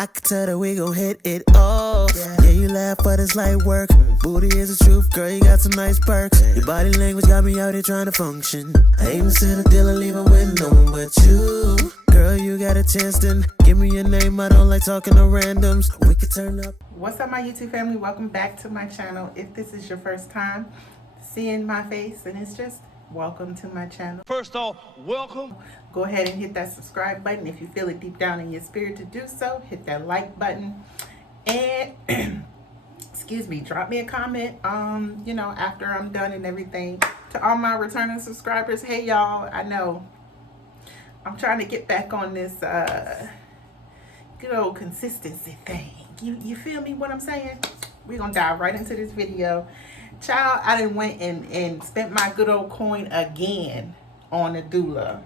I can tell that we gon' hit it off. Yeah, you laugh, but it's light work. Booty is the truth, girl, you got some nice perks. Your body language got me out here trying to function. I aim to sit a deal and leave it with no one but you. Girl, you got a chance, then give me your name. I don't like talking to randoms. We could turn up. What's up, my YouTube family? Welcome back to my channel. If this is your first time seeing my face, and it's just welcome to my channel. First off, welcome. Go ahead and hit that subscribe button if you feel it deep down in your spirit to do so. Hit that like button and excuse me, drop me a comment you know, after I'm done and everything. To all my returning subscribers, hey y'all, I know I'm trying to get back on this good old consistency thing. You feel me what I'm saying? We're gonna dive right into this video. Child, I done went and spent my good old coin again on Nadula.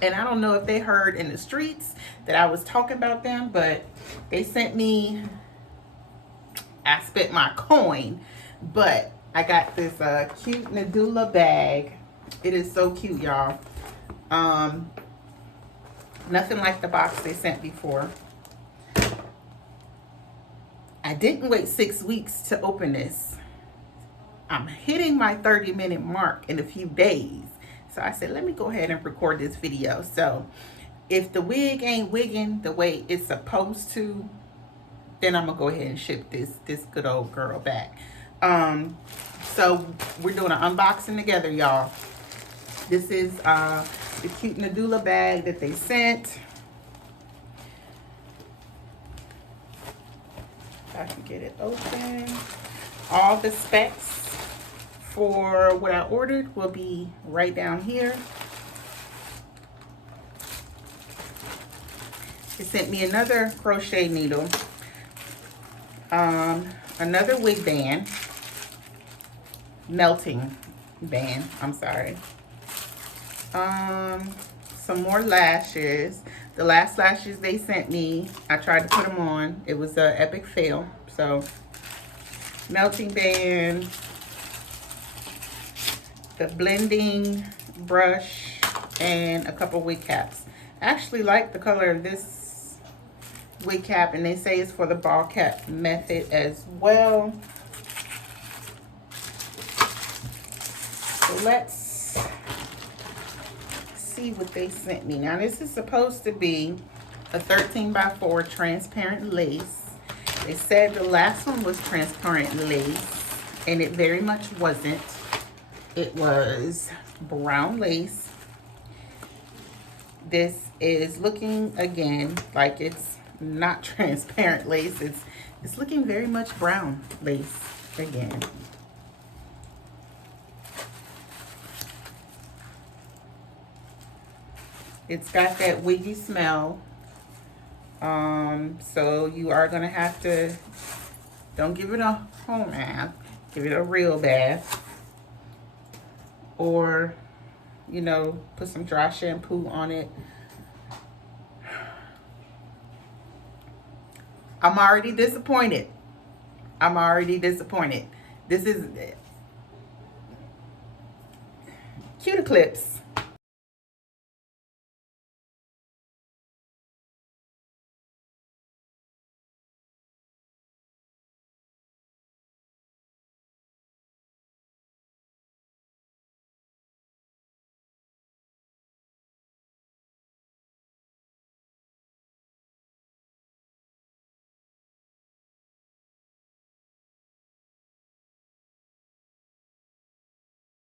And I don't know if they heard in the streets that I was talking about them, but they sent me, I spent my coin, but I got this cute Nadula bag. It is so cute, y'all. Nothing like the box they sent before. I didn't wait 6 weeks to open this. I'm hitting my 30-minute mark in a few days. So I said, let me go ahead and record this video. So if the wig ain't wigging the way it's supposed to, then I'm gonna go ahead and ship this good old girl back. So we're doing an unboxing together, y'all. This is the cute Nadula bag that they sent. If I can get it open. All the specs for what I ordered will be right down here. They sent me another crochet needle, another wig band, melting band, I'm sorry. Some more lashes. The last lashes they sent me, I tried to put them on. It was an epic fail. So, melting band, the blending brush, and a couple wig caps. I actually like the color of this wig cap, and they say it's for the ball cap method as well. So let's see what they sent me. Now this is supposed to be a 13x4 transparent lace. They said the last one was transparent lace, and it very much wasn't. It was brown lace. This is looking again like it's not transparent lace. It's looking very much brown lace again. It's got that wiggy smell. So you are gonna have to, don't give it a home bath, give it a real bath. Or, you know, put some dry shampoo on it. I'm already disappointed. I'm already disappointed. This is Cuticlips.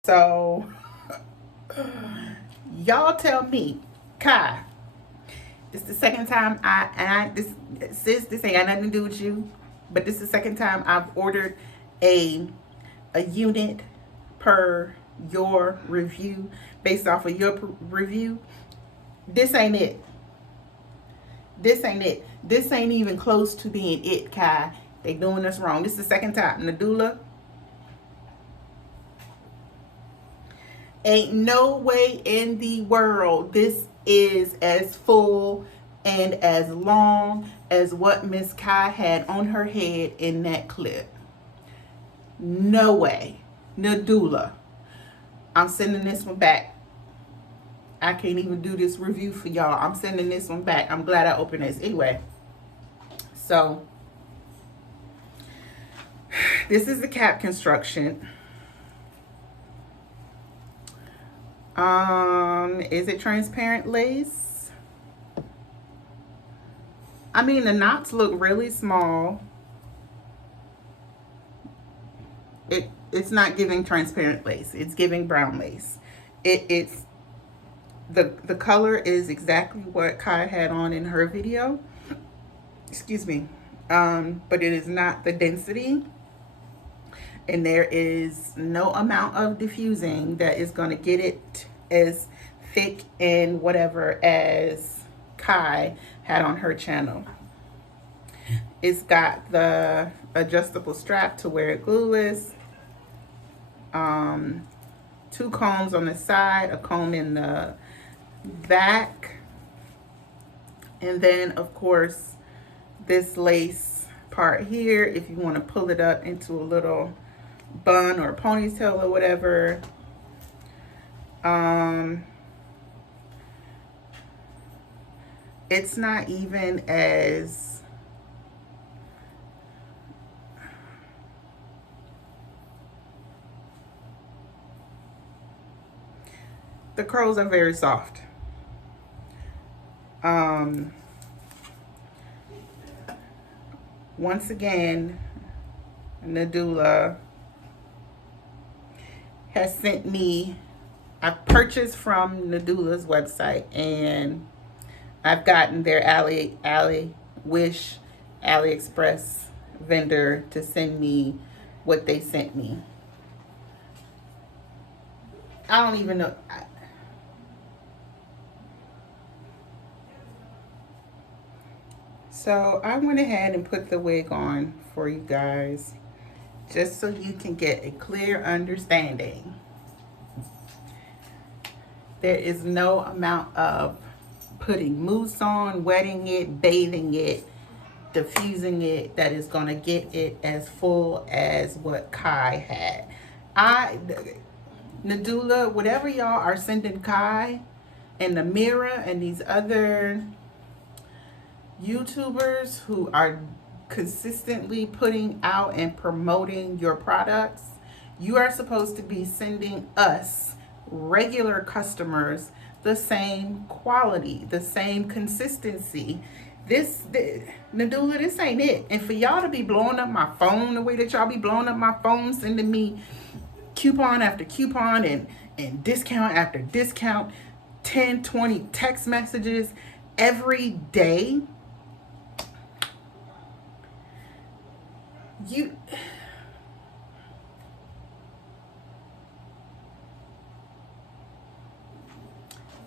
So, y'all tell me, Kai, this is the second time sis, this ain't got nothing to do with you, but this is the second time I've ordered a unit per your review, based off of your review. This ain't it. This ain't it. This ain't even close to being it, Kai. They doing us wrong. This is the second time. Nadula, ain't no way in the world this is as full and as long as what Miss Kai had on her head in that clip. No way. Nadula, I'm sending this one back. I can't even do this review for y'all. I'm sending this one back. I'm glad I opened this. Anyway, So this is the cap construction. Is it transparent lace? I mean, the knots look really small. It's not giving transparent lace. It's giving brown lace. It's the color is exactly what Kai had on in her video. Excuse me. But it is not the density. And there is no amount of diffusing that is going to get it as thick and whatever as Kai had on her channel. It's got the adjustable strap to wear it glueless. 2 combs on the side, a comb in the back. And then, of course, this lace part here, if you want to pull it up into a little bun or ponytail or whatever. It's not even as the curls are very soft. Once again, Nadula has sent me, I purchased from Nadula's website, and I've gotten their AliExpress vendor to send me what they sent me. I don't even know. So I went ahead and put the wig on for you guys, just so you can get a clear understanding. There is no amount of putting mousse on, wetting it, bathing it, diffusing it that is going to get it as full as what Kai had. Nadula, whatever y'all are sending Kai and the Mirror and these other YouTubers who are consistently putting out and promoting your products, you are supposed to be sending us regular customers the same quality, the same consistency. Nadula, this ain't it. And for y'all to be blowing up my phone the way that y'all be blowing up my phone, sending me coupon after coupon and discount after discount, 10, 20 text messages every day.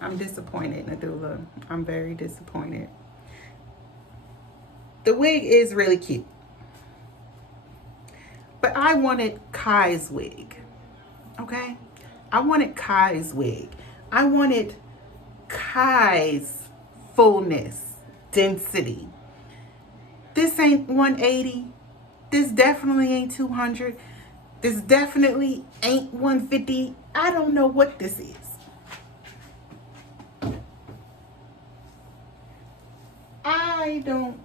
I'm disappointed, Nadula. I'm very disappointed. The wig is really cute, but I wanted Kai's wig, okay? I wanted Kai's wig. I wanted Kai's fullness, density. This ain't 180. This definitely ain't 200. This definitely ain't 150. I don't know what this is. I don't.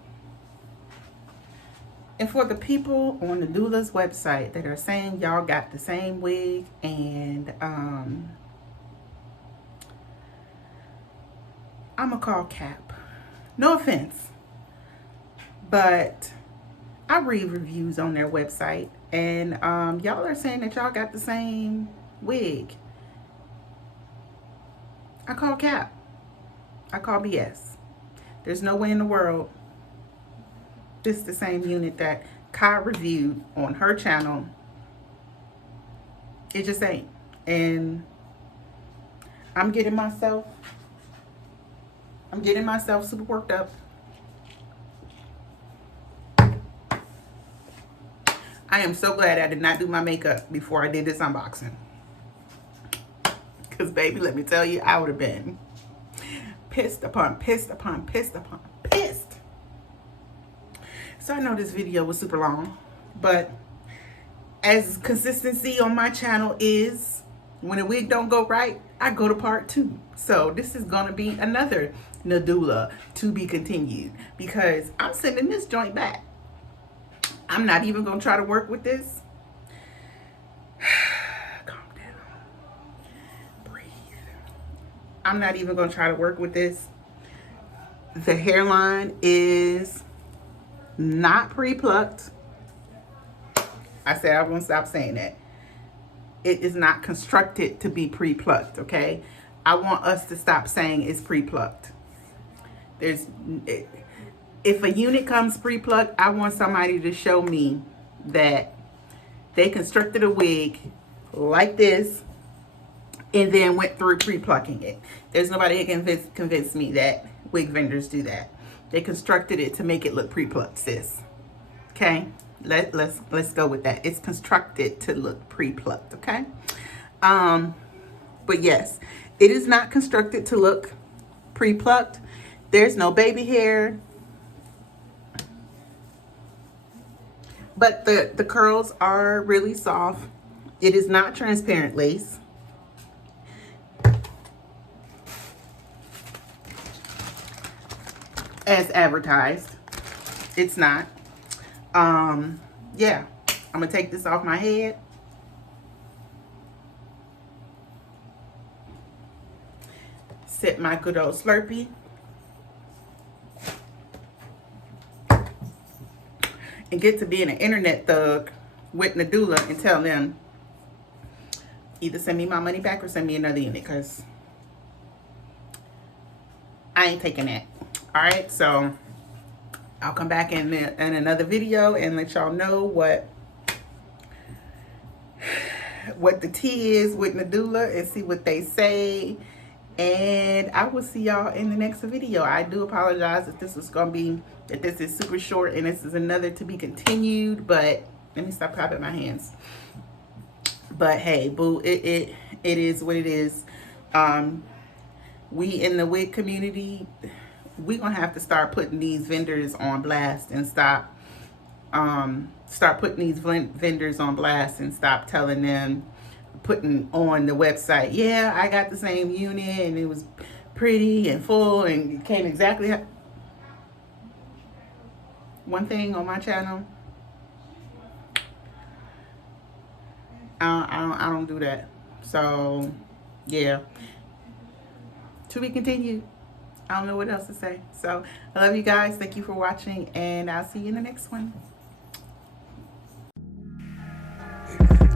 And for the people on the Nadula's website that are saying y'all got the same wig, and I'm gonna call cap. No offense, but I read reviews on their website, and y'all are saying that y'all got the same wig. I call cap. I call BS. There's no way in the world this is the same unit that Kai reviewed on her channel. It just ain't. And I'm getting myself super worked up. I am so glad I did not do my makeup before I did this unboxing. Because baby, let me tell you, I would have been pissed upon pissed upon pissed upon pissed. So I know this video was super long, but as consistency on my channel is, when a wig don't go right, I go to part 2. So this is gonna be another Nadula to be continued, because I'm sending this joint back. I'm not even gonna try to work with this. Calm down. Breathe. I'm not even gonna try to work with this. The hairline is not pre-plucked. I said I won't stop saying that. It is not constructed to be pre-plucked, okay? I want us to stop saying it's pre-plucked. If a unit comes pre-plucked, I want somebody to show me that they constructed a wig like this and then went through pre-plucking it. There's nobody who can convince me that wig vendors do that. They constructed it to make it look pre-plucked, sis. Okay? Let's go with that. It's constructed to look pre-plucked, okay? But yes, it is not constructed to look pre-plucked. There's no baby hair. But the curls are really soft. It is not transparent lace. As advertised. It's not. Yeah, I'm gonna take this off my head. Sip my good old Slurpee. And get to being an internet thug with Nadula and tell them either send me my money back or send me another unit, because I ain't taking that. All right, so I'll come back in another video and let y'all know what the tea is with Nadula and see what they say. And I will see y'all in the next video. I do apologize if this was gonna be, that this is super short and this is another to be continued, but let me stop clapping my hands. But hey, boo, it is what it is. We in the wig community, we gonna have to start putting these vendors on blast and stop putting these vendors on blast and stop telling them, putting on the website, yeah, I got the same unit and it was pretty and full and it came exactly. One thing on my channel, I don't do that. So yeah, to be continued. I don't know what else to say. So I love you guys. Thank you for watching, and I'll see you in the next one.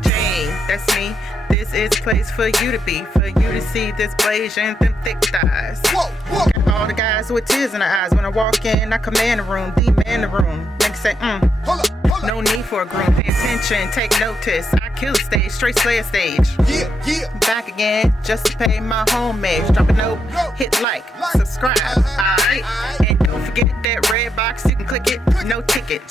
Hey, that's me. This is a place for you to be, for you to see this blaze and them thick thighs. Whoa, whoa. Got all the guys with tears in their eyes. When I walk in, I command the room, demand the room. Niggas say, hold up. No need for a groom. Pay attention, take notice. I kill a stage, straight slay a stage. Yeah. Back again, just to pay my homage. Drop a note, hit like, subscribe. Alright. And don't forget that red box, you can click it, no ticket.